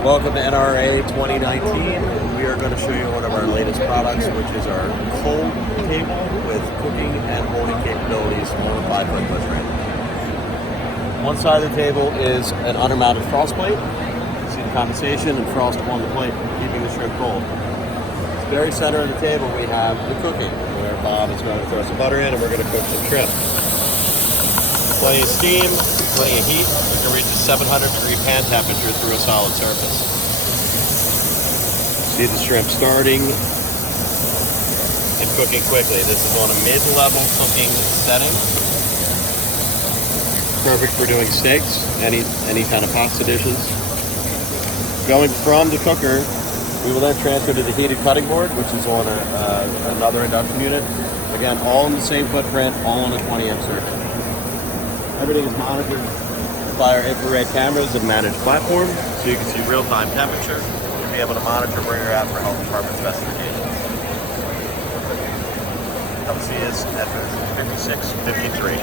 Welcome to NRA 2019. We are going to show you one of our latest products, which is our cold table with cooking and holding capabilities on a 5-foot footprint. One side of the table is an undermounted frost plate. You see the condensation and frost on the plate, keeping the shrimp cold. At the very center of the table, we have the cooking, where Bob is going to throw some butter in and we're going to cook some shrimp. Plenty of steam, plenty of heat. We can reach a 700-degree pan temperature through a solid surface. See the shrimp starting and cooking quickly. This is on a mid-level cooking setting. Perfect for doing steaks, any kind of pasta dishes. Going from the cooker, we will then transfer to the heated cutting board, which is on another induction unit. Again, all in the same footprint, all on a 20-amp circuit. Everything is monitored by our infrared cameras and managed platform, so you can see real-time temperature. You'll be able to monitor where you're at for health department specifications. Come see us at 5653.